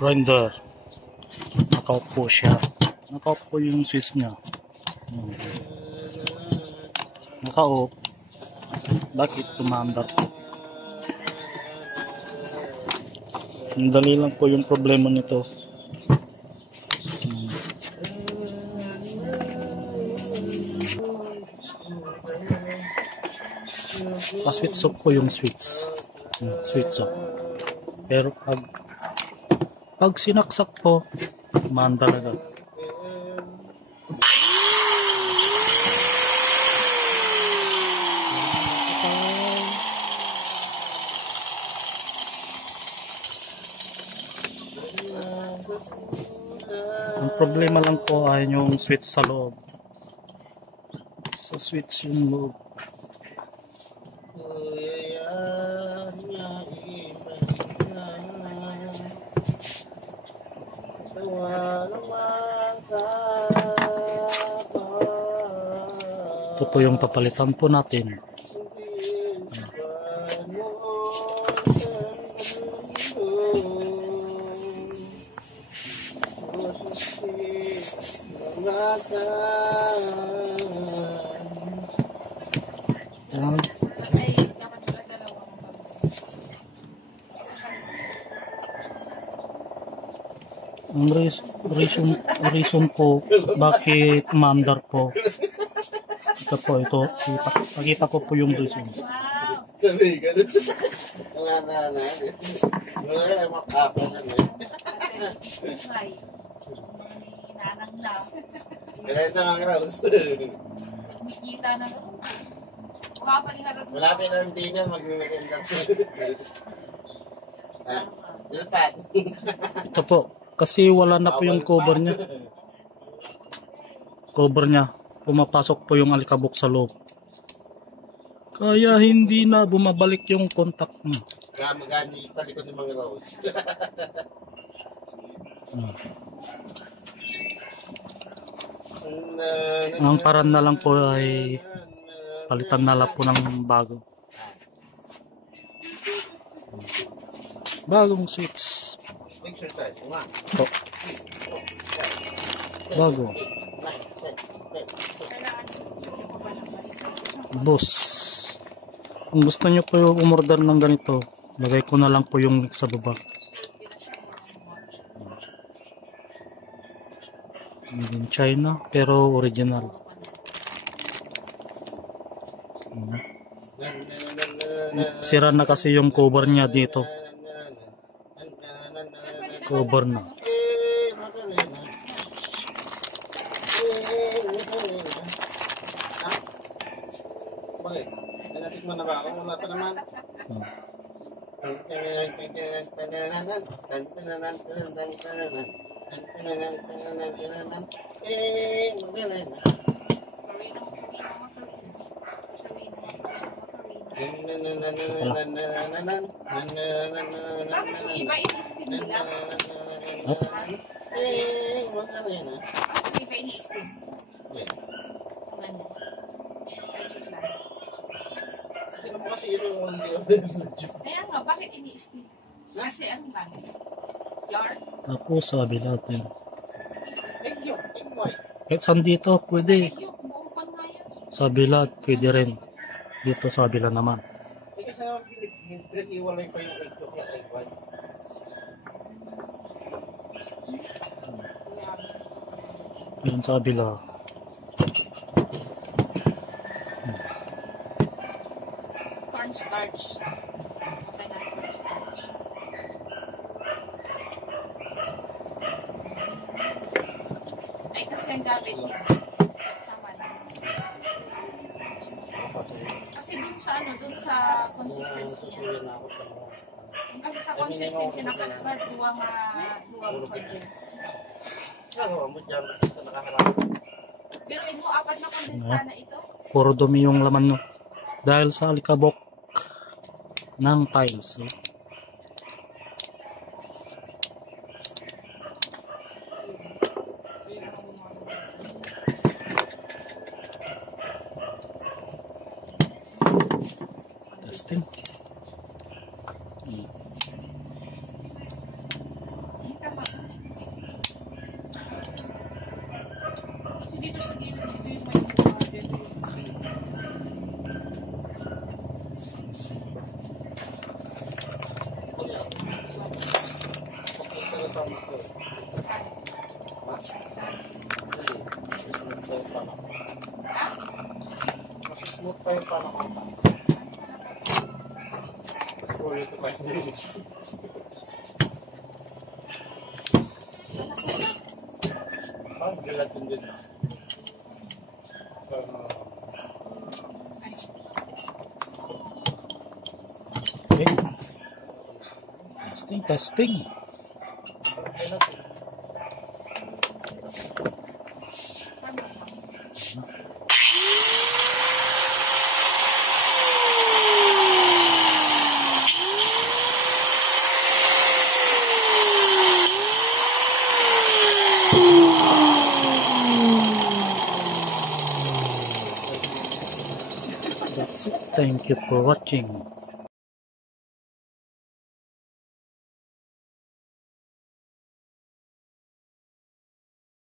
grinder. Nakaupo siya. Nakaupo yung switch niya. Naka-off. Bakit tumandar po? Dali lang po yung problema nito. Pa-switch off po yung switch. Switch off. Pero pag sinaksak po, tumandar agad. Ang problema lang po ay yung switch sa loob. Sa switch yung loob. Ito po yung papalitan po natin. Ang reason po bakit mandar po. Ito po, ito. Pakita ko po yung reason. Sabi ka na. Wala na. Wala na makapa na. Ganito nga Kraus. Kumikita na naman. Malapit na yung dinner, mag-weekend lang. Dilpat. Ito po. Kasi wala na po yung cover niya. Cover niya. Pumapasok po yung alikabok sa loob. Kaya hindi na bumabalik yung contact mo. Kaya magani talikod ng mga Rose. Ang paraan na lang po ay palitan na lang po ng bago. Bagong switch. Ito. Bago. Boss. Kung gusto nyo po yung umorder ng ganito, lagay ko na lang po yung link sa baba. Made in China, pero original. Sira na kasi yung cover niya dito. Cover na. Bakit? Natikman na ba ako? Wala pa naman. Bakit yung iba in-steam nila? Bakit yung iba in-steam? Sino mo kasi ito yung Kaya nga, bakit ini-steam? Kasi ano ba? Yarn? Tapos sabi natin. egg yolk, egg white. Kahit saan dito, pwede. Yung buong pan nga yan. Sa bilad, pwede rin. Dito sa bila naman. Kasi naman pinag-iwalay pa yung egg yolk at egg white. Yun sa bila. Cornstarch. Okay na, cornstarch. Ay, kasi ang gamit niya. Tama na. Kasi dun sa ano, dun sa consistency niya. Kasi sa consistency na duwa condense. Nagawa mo dyan sa nakaharap. Pero ito, apat na kondensana ito. Puro dumi yung laman no. Dahil sa alikabok ng tiles. Testing. ito pa. Gelatin din. Okay. Testing. That's it. Thank you for watching.